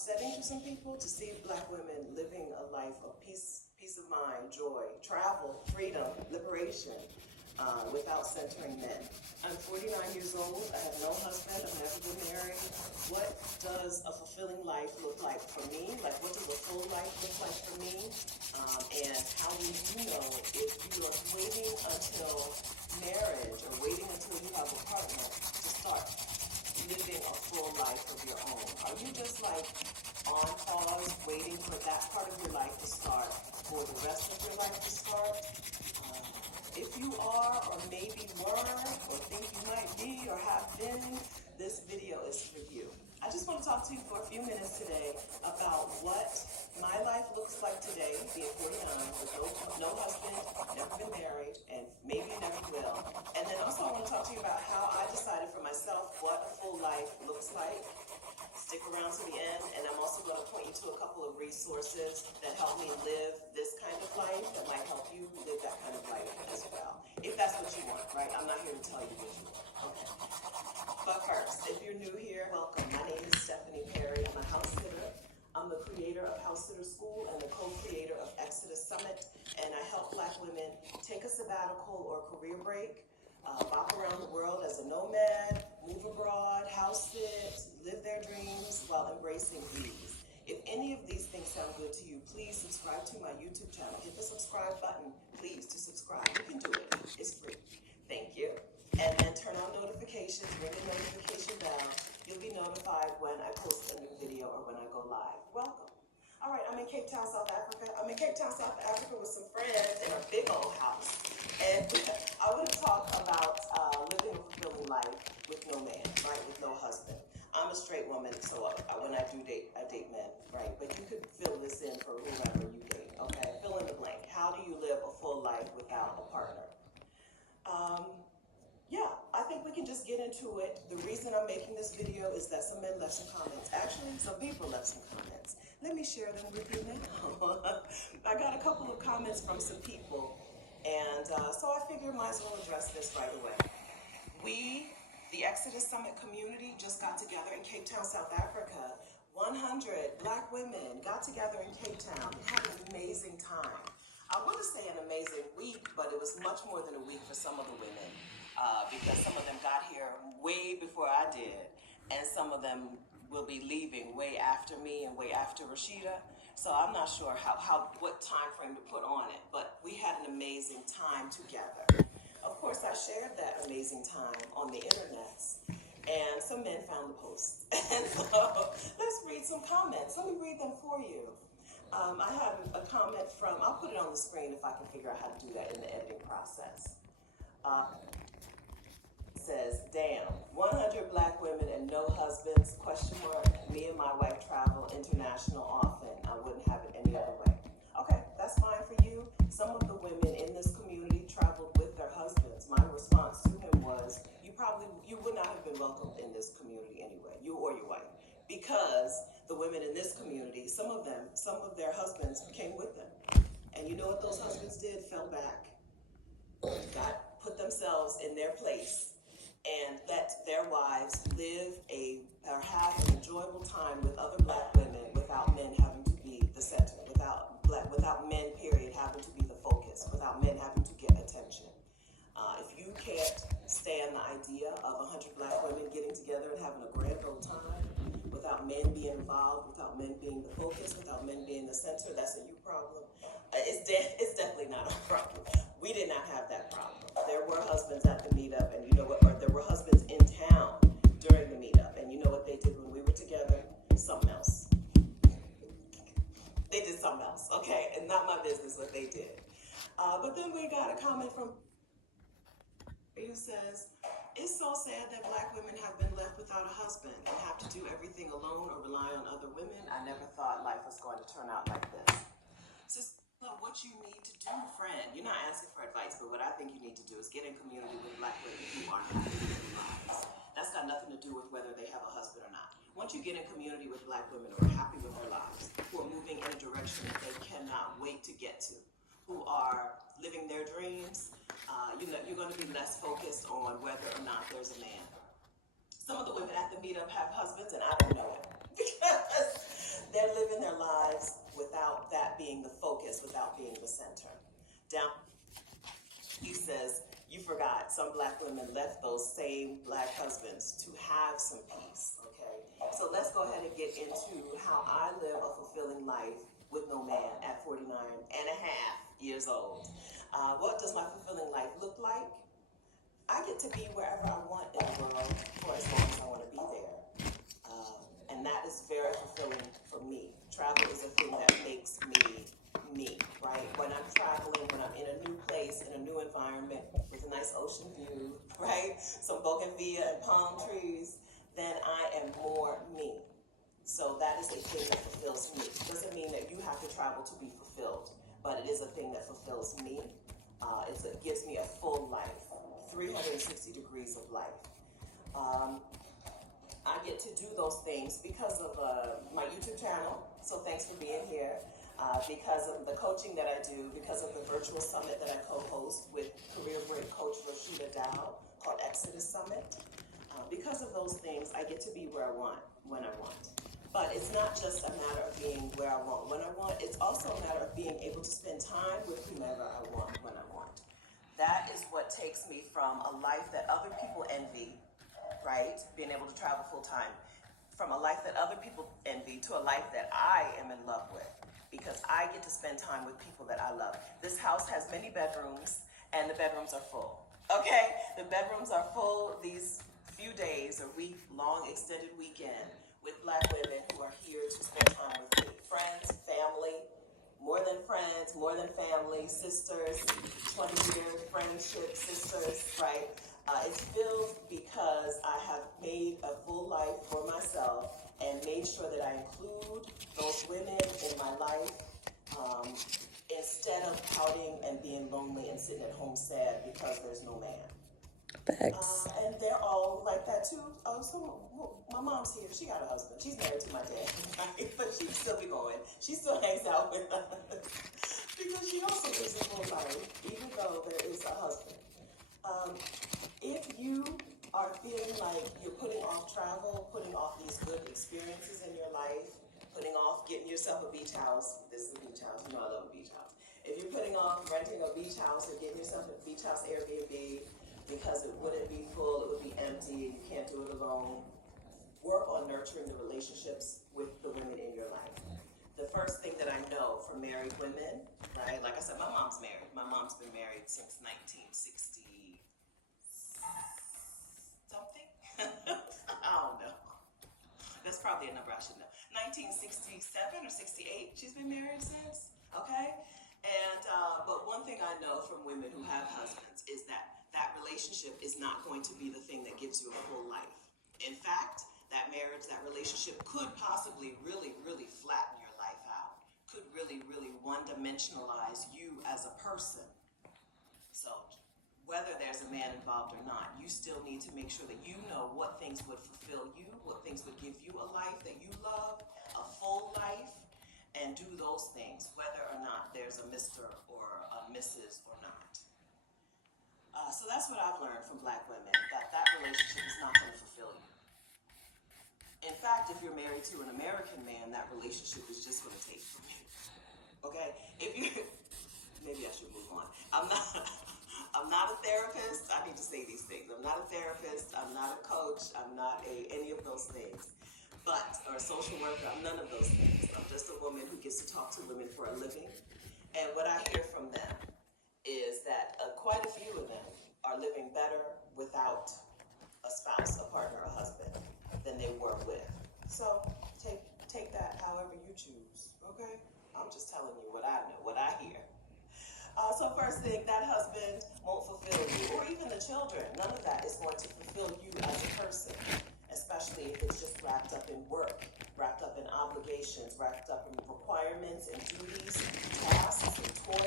upsetting to some people to see Black women living a life of peace of mind, joy, travel, freedom, liberation, without centering men. I'm 49 years old. I have no husband. I've never been married. What does a fulfilling life look like for me? Like, what does a full life look like for me? And how will you know if you are waiting until marriage or waiting until you have a partner to start living a full life of your own? Are you just like on pause, waiting for that part of your life to start, for the rest of your life to start? If you are, or maybe were, or think you might be, or have been, this video is for you. I just want to talk to you for a few minutes today about what my life looks like today, being 49, with no husband, never been married, and maybe never will. And then also I want to talk to you about how I decided for myself what a full life looks like. Stick around to the end, and I'm also going to point you to a couple of resources that help me live this kind of life that might help you live that kind of life as well. If that's what you want, right? I'm not here to tell you what you want. Okay. But first, if you're new here, welcome. My name is Stephanie Perry. I'm a house sitter. I'm the creator of House Sitter School and the co-creator of Exodus Summit, and I help Black women take a sabbatical or career break, bop around the world as a nomad, move abroad, house sit, live their dreams while embracing ease. If any of these things sound good to you, please subscribe to my YouTube channel. Hit the subscribe button, please, to subscribe. You can do it. It's free. Thank you. And then turn on notifications, ring the notification bell. You'll be notified when I post a new video or when I go live. Welcome. All right, I'm in Cape Town, South Africa. I'm in Cape Town, South Africa with some friends in a big old house. And I want to talk about living a fulfilling life with no man, right, with no husband. I'm a straight woman, so when I do date, I date men, right? But you could fill this in for whoever you date, okay? Fill in the blank. How do you live a full life without a partner? Yeah, I think we can just get into it. The reason I'm making this video is that some men left some comments. Actually, some people left some comments. Let me share them with you now. I got a couple of comments from some people, and so I figured might as well address this right away. We, the Exodus Summit community, just got together in Cape Town, South Africa. 100 Black women got together in Cape Town. We had an amazing time. I want to say an amazing week, but it was much more than a week for some of the women. Because some of them got here way before I did, and some of them will be leaving way after me and way after Rashida. So I'm not sure what time frame to put on it, but we had an amazing time together. Of course, I shared that amazing time on the internets, and some men found the post. And so let's read some comments. Let me read them for you. I have a comment from, I'll put it on the screen if I can figure out how to do that in the editing process. Says, damn, 100 Black women and no husbands, question mark. Me and my wife travel international often. I wouldn't have it any other way. Okay, that's fine for you. Some of the women in this community traveled with their husbands. My response to him was, you would not have been welcomed in this community anyway, you or your wife, because the women in this community, some of their husbands came with them. And you know what those husbands did? Fell back, put themselves in their place, and let their wives live or have an enjoyable time with other Black women without men having to be the center, without men, period, having to be the focus, without men having to get attention. If you can't stand the idea of 100 Black women getting together and having a grand old time without men being involved, without men being the focus, without men being the center, that's a you problem. It's definitely not a problem. We did not have that problem. There were husbands at the meetup, and you know what, or there were husbands in town during the meetup, and you know what they did when we were together? Something else. They did something else, okay? And not my business what they did. But then we got a comment from who says, it's so sad that Black women have been left without a husband and have to do everything alone or rely on other women. I never thought life was going to turn out like this. What you need to do, friend, you're not asking for advice, but what I think you need to do is get in community with Black women who are happy with their lives. That's got nothing to do with whether they have a husband or not. Once you get in community with Black women who are happy with their lives, who are moving in a direction that they cannot wait to get to, who are living their dreams, you're going to be less focused on whether or not there's a man. Some of the women at the meetup have husbands, and I don't know it. Because lives without that being the focus, without being the center. Down, he says, you forgot some black women left those same black husbands to have some peace, okay? So let's go ahead and get into how I live a fulfilling life with no man at 49 and a half years old. What does my fulfilling life look like? I get to be wherever I want in the world for as long as I want to be there. And that is very fulfilling for me. Travel is a thing that makes me me, right? When I'm traveling, when I'm in a new place, in a new environment, with a nice ocean view, right? Some bougainvillea and palm trees, then I am more me. So that is a thing that fulfills me. Doesn't mean that you have to travel to be fulfilled, but it is a thing that fulfills me. It gives me a full life, 360 degrees of life. I get to do those things because of my YouTube channel. So thanks for being here. Because of the coaching that I do, because of the virtual summit that I co-host with career break coach Rashida Dow called Exodus Summit. Because of those things, I get to be where I want, when I want. But it's not just a matter of being where I want, when I want. It's also a matter of being able to spend time with whomever I want, when I want. That is what takes me from a life that other people envy, right? Being able to travel full time. From a life that other people envy to a life that I am in love with. Because I get to spend time with people that I love. This house has many bedrooms, and the bedrooms are full. Okay? The bedrooms are full these few days, or week-long extended weekend, with black women who are here to spend time with me. Friends, family, more than friends, more than family, sisters, 20-year friendship, sisters, right? It's filled because I have made a full life for myself and made sure that I include those women in my life instead of pouting and being lonely and sitting at home sad because there's no man. Facts. And they're all like that too. So my mom's here. She got a husband. She's married to my dad, right? But she'd still be going. She still hangs out with us because she also lives a full life, even though there is a husband. If you are feeling like you're putting off travel, putting off these good experiences in your life, putting off getting yourself a beach house, this is a beach house, you know I love a beach house. If you're putting off renting a beach house or getting yourself a beach house Airbnb because it wouldn't be full, it would be empty, you can't do it alone, work on nurturing the relationships with the women in your life. The first thing that I know from married women, right, like I said, my mom's married. My mom's been married since 1960. Something? I don't know. That's probably a number I should know. 1967 or 68, she's been married since, okay? And, but one thing I know from women who have husbands is that that relationship is not going to be the thing that gives you a full life. In fact, that marriage, that relationship could possibly really, really flatten your life out. Could really, really one-dimensionalize you as a person. So, whether there's a man involved or not, you still need to make sure that you know what things would fulfill you, what things would give you a life that you love, a full life, and do those things, whether or not there's a Mr. or a Mrs. or not. So that's what I've learned from black women, that relationship is not going to fulfill you. In fact, if you're married to an American man, that relationship is just going to take from you. Okay? If you, maybe I should move on. I'm not a therapist. I need to say these things. I'm not a therapist. I'm not a coach. I'm not any of those things. Or a social worker. I'm none of those things. I'm just a woman who gets to talk to women for a living. And what I hear from them is that quite a few of them are living better without a spouse, a partner, a husband than they were with. So take that however you choose. Okay? I'm just telling you what I know, what I hear. So first thing, that husband won't fulfill you, or even the children. None of that is going to fulfill you as a person, especially if it's just wrapped up in work, wrapped up in obligations, wrapped up in requirements and duties, tasks and toil,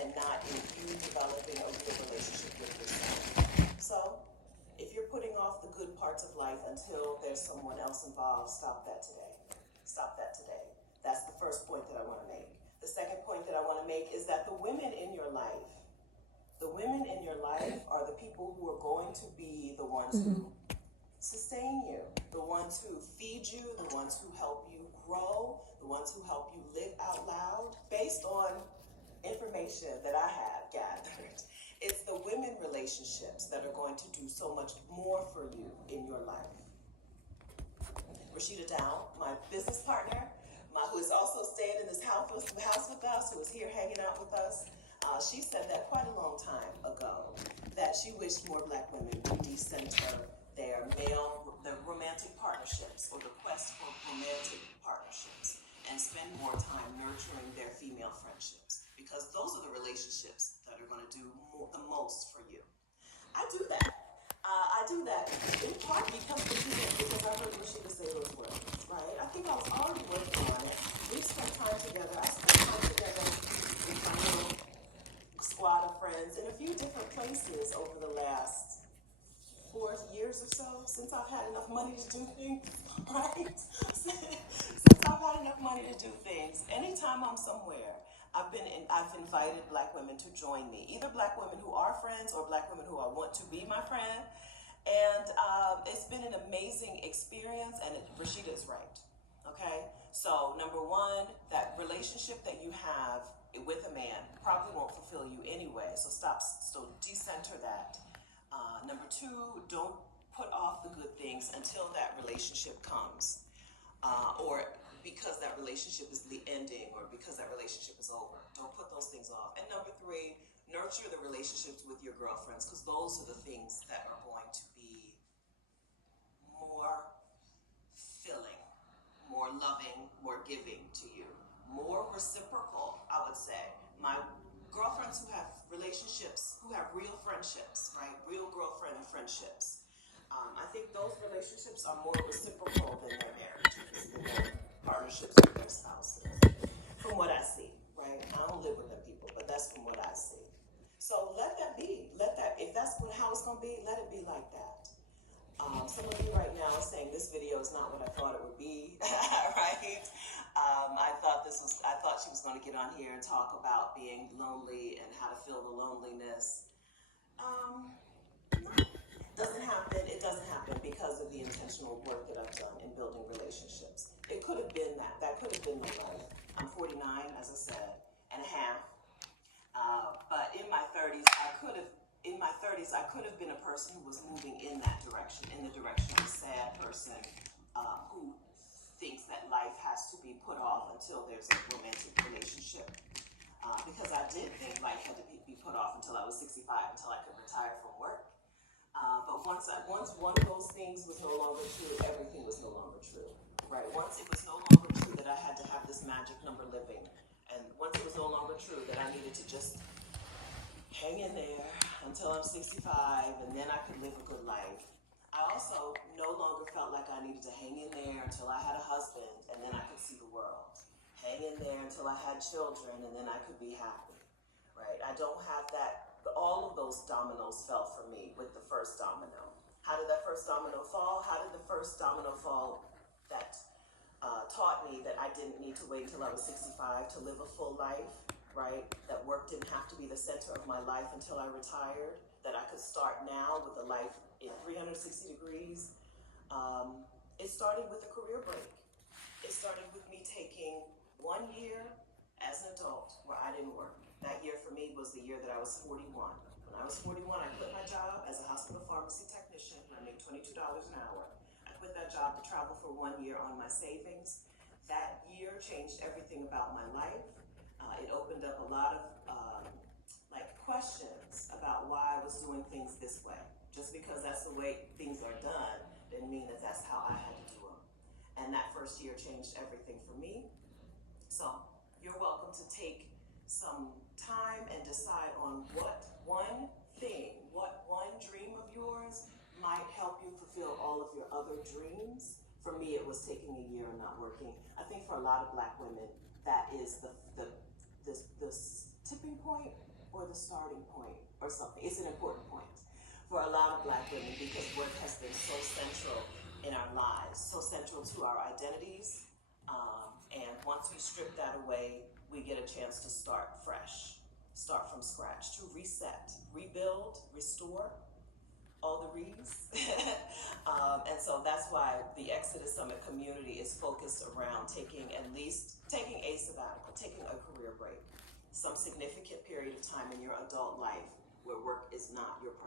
and not in you developing a real relationship with yourself. So if you're putting off the good parts of life until there's someone else involved, stop that today. Stop that today. That's the first point that I want to make. The second point that I want to make is that the women in your life are the people who are going to be the ones who sustain you, the ones who feed you, the ones who help you grow, the ones who help you live out loud, based on information that I have gathered. It's the women relationships that are going to do so much more for you in your life. Rashida Down, my business partner, who is also staying in this house with us, who is here hanging out with us, she said that quite a long time ago, that she wished more Black women would decenter their romantic partnerships, or the quest for romantic partnerships, and spend more time nurturing their female friendships, because those are the relationships that are going to do the most for you. I do that. I do that in part because I heard Rashida say those words, right? I think I was already working on it. We spent time together. I spent time together with my little squad of friends in a few different places over the last 4 years or so, since I've had enough money to do things, right? Since I've had enough money to do things. Anytime I'm somewhere, I've invited Black women to join me, either Black women who are friends or Black women who I want to be my friend. And it's been an amazing experience, and Rashida is right, okay? So number one, that relationship that you have with a man probably won't fulfill you anyway, so decenter that. Number two, don't put off the good things until that relationship comes, or because that relationship is the ending, or because that relationship is over. Don't put those things off. And number three, nurture the relationships with your girlfriends, because those are the things that are going to be more filling, more loving, more giving to you, more reciprocal, I would say. My girlfriends who have relationships, who have real friendships, right? Real girlfriend friendships. I think those relationships are more reciprocal than their marriages, than their partnerships with their spouses. From what I see, right? I don't live with them people, but that's from what I see. So let that be. If that's how it's going to be, let it be like that. Some of you right now are saying this video is not what I thought it would be, right? I thought she was going to get on here and talk about being lonely and how to feel the loneliness. It doesn't happen because of the intentional work that I've done in building relationships. It could have been that. That could have been my life. I'm 49, as I said, and a half. But in my 30s, I could have been a person who was moving in that direction, in the direction of a sad person who thinks that life has to be put off until there's a romantic relationship. Because I did think life had to be put off until I was 65, until I could retire from work. But once one of those things was no longer true, everything was no longer true, right? Once it was no longer true that I had to have this magic number living, and once it was no longer true that I needed to just hang in there until I'm 65, and then I could live a good life. I also no longer felt like I needed to hang in there until I had a husband, and then I could see the world. Hang in there until I had children, and then I could be happy, right? I don't have that. All of those dominoes fell for me with the first domino. How did that first domino fall? How did the first domino fall that taught me that I didn't need to wait until I was 65 to live a full life, right? That work didn't have to be the center of my life until I retired, that I could start now with a life in 360 degrees. It started with a career break. It started with me taking 1 year as an adult where I didn't work. That year for me was the year that I was 41. When I was 41, I quit my job as a hospital pharmacy technician, and I made $22 an hour. I quit that job to travel for 1 year on my savings. That year changed everything about my life. It opened up a lot of questions about why I was doing things this way. Just because that's the way things are done didn't mean that that's how I had to do them. And that first year changed everything for me. So you're welcome to take some time and decide on what one dream of yours might help you fulfill all of your other dreams. For me, it was taking a year and not working. I think for a lot of Black women, that is the tipping point or the starting point or something. It's an important point for a lot of Black women, because work has been so central in our lives, so central to our identities. And once we strip that away, we get a chance to start fresh, start from scratch, to reset, rebuild, restore. all the reads. And so that's why the Exodus Summit community is focused around taking a sabbatical, taking a career break, some significant period of time in your adult life where work is not your priority.